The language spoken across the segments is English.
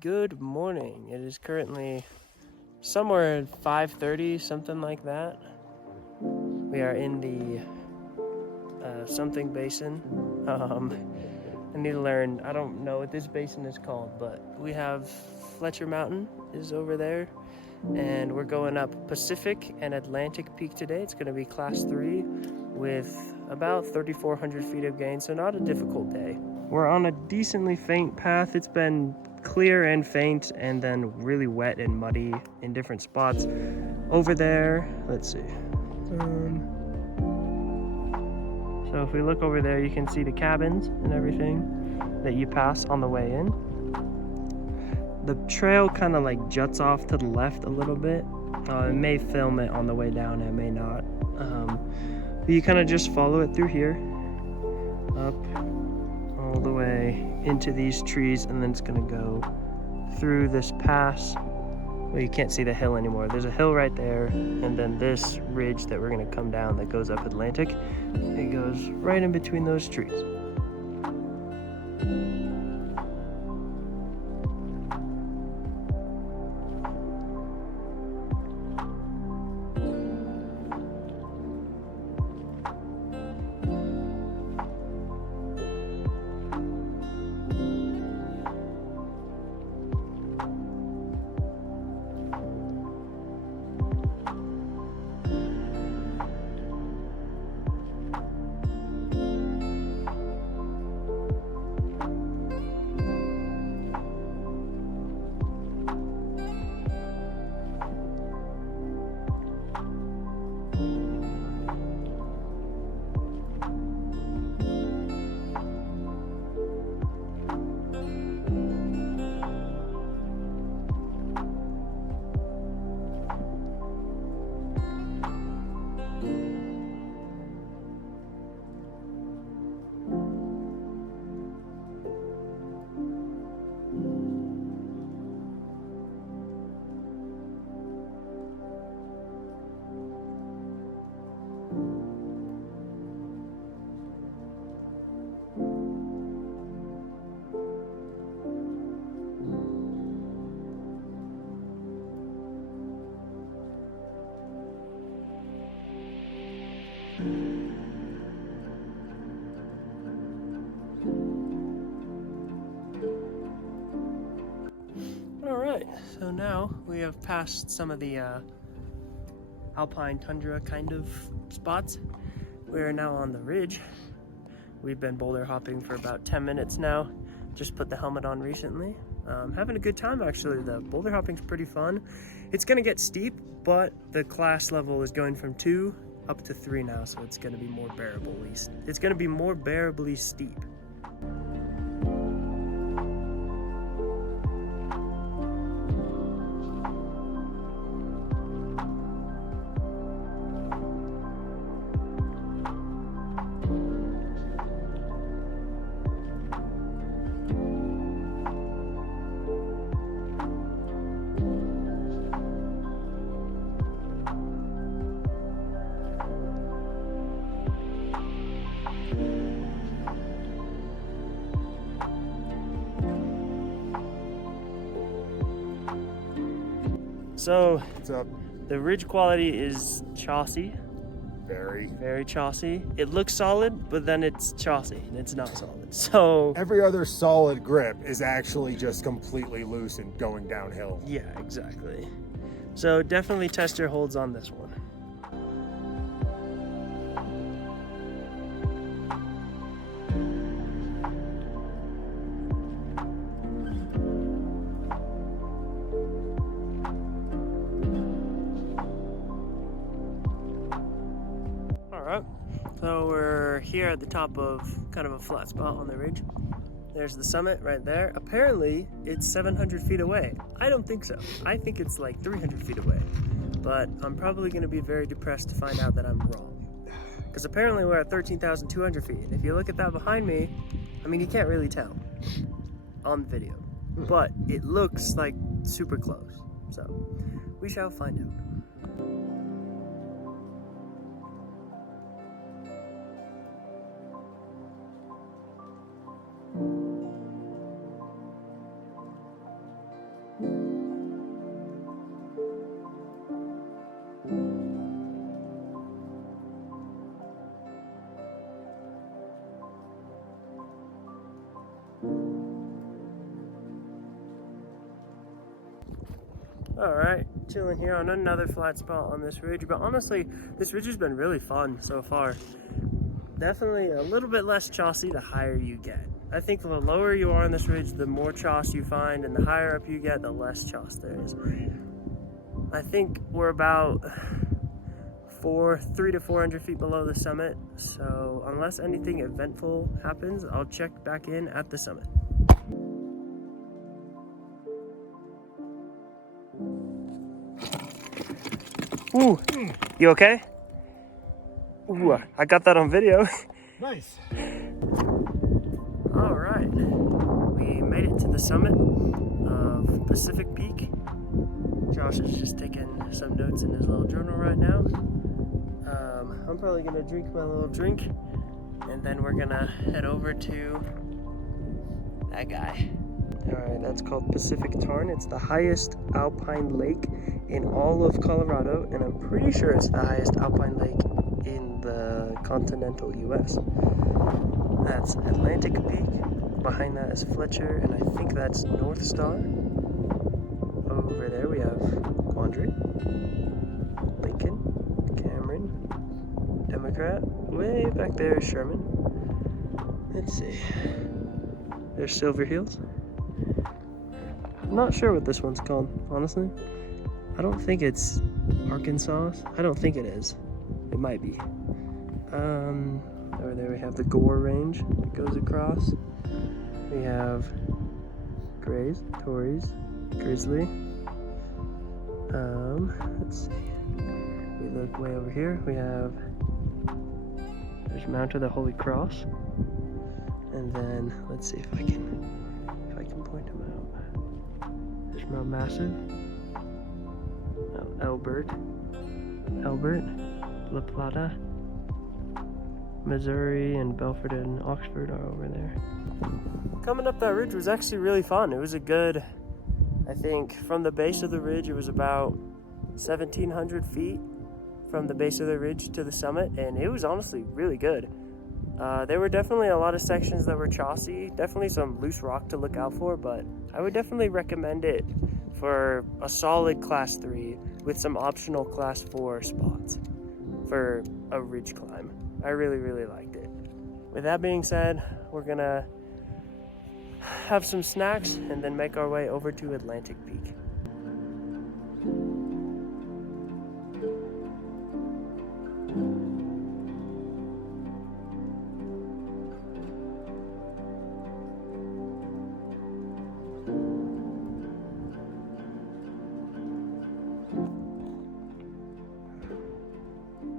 Good morning. It is currently somewhere at 5:30, something like that. We are in the something basin. I need to learn, I don't know what this basin is called, but we have Fletcher Mountain is over there, and we're going up Pacific and Atlantic Peak today. It's going to be class 3 with about 3,400 feet of gain, so not a difficult day. We're on a decently faint path. It's been clear and faint, and then really wet and muddy in different spots. Over there, let's see. So if we look over there, you can see the cabins and everything that you pass on the way in. The trail kind of like juts off to the left a little bit. It may film it on the way down, it may not. But you kind of just follow it through here, up all the way into these trees, and then it's gonna go through this pass. Well, you can't see the hill anymore. There's a hill right there, and then this ridge that we're gonna come down that goes up Atlantic. It goes right in between those trees. Alright, so now we have passed some of the alpine tundra kind of spots. We're now on the ridge. We've been boulder hopping for about 10 minutes now. Just put the helmet on recently. Having a good time actually. The boulder hopping's pretty fun. It's gonna get steep, but the class level is going from 2 up to 3 now, so it's gonna be more bearably. It's gonna be more bearably steep. So, What's up? the ridge quality is chossy, Very. very chossy. It looks solid, but then it's chossy and it's not solid. So, Every other solid grip is actually just completely loose and going downhill. yeah, exactly. So definitely test your holds on this one. Alright, so we're here at the top of kind of a flat spot on the ridge. There's the summit right there. Apparently, it's 700 feet away. I don't think so. I think it's like 300 feet away. But I'm probably going to be very depressed to find out that I'm wrong. Because apparently we're at 13,200 feet. And if you look at that behind me, I mean, you can't really tell on the video. But it looks like super close. So, we shall find out. All right, chilling here on another flat spot on this ridge, but honestly, this ridge has been really fun so far. Definitely a little bit less chossy the higher you get. I think the lower you are on this ridge, the more choss you find, and the higher up you get, the less choss there is. I think we're about 300 to 400 feet below the summit, so unless anything eventful happens, I'll check back in at the summit. Ooh, you okay? Ooh, I got that on video. Nice. All right, we made it to the summit of Pacific Peak. Josh is just taking some notes in his little journal right now. I'm probably gonna drink my little drink, and then we're gonna head over to that guy. All right, that's called Pacific Tarn. It's the highest alpine lake in all of Colorado, and I'm pretty sure it's the highest alpine lake in the continental US. That's Atlantic Peak. Behind that is Fletcher, and I think that's North Star. Over there we have Quandary, Lincoln, Cameron, Democrat. Way back there is Sherman. Let's see. There's Silver Heels. I'm not sure what this one's called, honestly. I don't think it's Arkansas. I don't think it is. It might be. Over there we have the Gore Range that goes across. We have Grays, Tories, Grizzly. Let's see. We look way over here. We have there's Mount of the Holy Cross, and then let's see if I can point them out. There's Mount Massive, Mount Elbert, La Plata, Missouri, and Belford and Oxford are over there. Coming up that ridge was actually really fun. It was a good, I think from the base of the ridge, it was about 1,700 feet from the base of the ridge to the summit, and it was honestly really good. There were definitely a lot of sections that were chossy, definitely some loose rock to look out for, but I would definitely recommend it for a solid class 3 with some optional class 4 spots for a ridge climb. I really, really liked it. With that being said, we're gonna have some snacks and then make our way over to Atlantic Peak.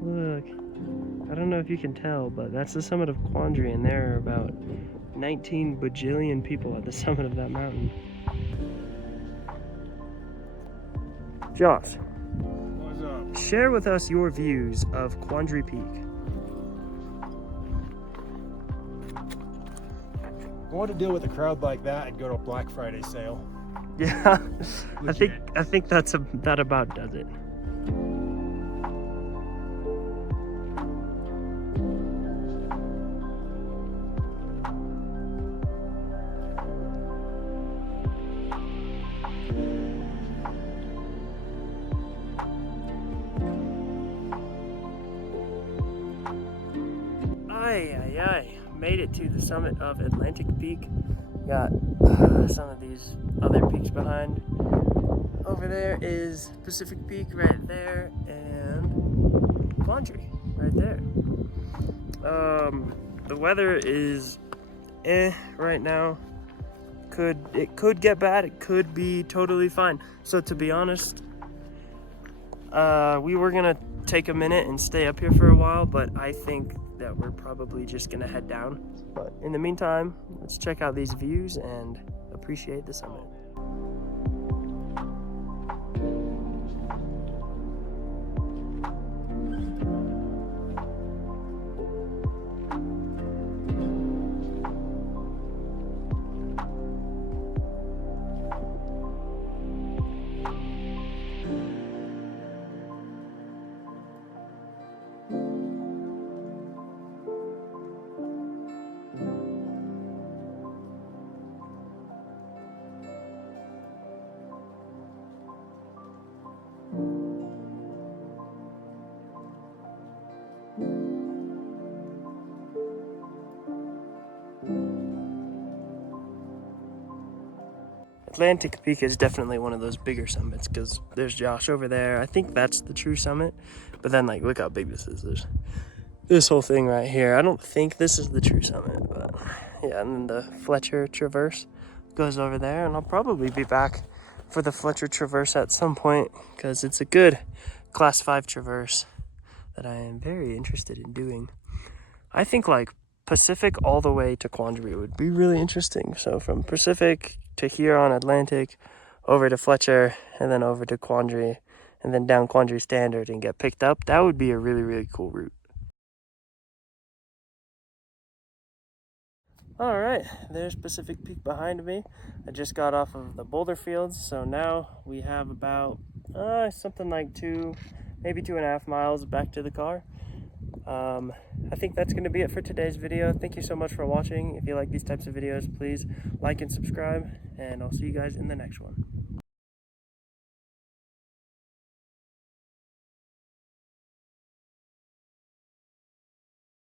Look, I don't know if you can tell, but that's the summit of Quandary, and there are about 19 bajillion people at the summit of that mountain. Josh, What's up? share with us your views of Quandary Peak. I want to deal with a crowd like that and go to a Black Friday sale. Yeah, Legit. I think that about does it. Made it to the summit of Atlantic Peak. Got some of these other peaks behind. Over there is Pacific Peak right there, and Quandary right there. The weather is right now. It could get bad, it could be totally fine. So to be honest, we were gonna take a minute and stay up here for a while, but I think that we're probably just gonna head down. But in the meantime, let's check out these views and appreciate the summit. Atlantic Peak is definitely one of those bigger summits because there's Josh over there. I think that's the true summit. But then, like, look how big this is. There's this whole thing right here. I don't think this is the true summit, but yeah. And then the Fletcher Traverse goes over there, and I'll probably be back for the Fletcher Traverse at some point because it's a good Class 5 traverse that I am very interested in doing. I think like Pacific all the way to Quandary would be really interesting. So from Pacific to here on Atlantic, over to Fletcher, and then over to Quandary, and then down Quandary Standard and get picked up. That would be a really, really cool route. All right, there's Pacific Peak behind me. I just got off of the boulder fields, so now we have about something like maybe 2.5 miles back to the car. I think that's going to be it for today's video. Thank you so much for watching. If you like these types of videos, please like and subscribe, and I'll see you guys in the next one.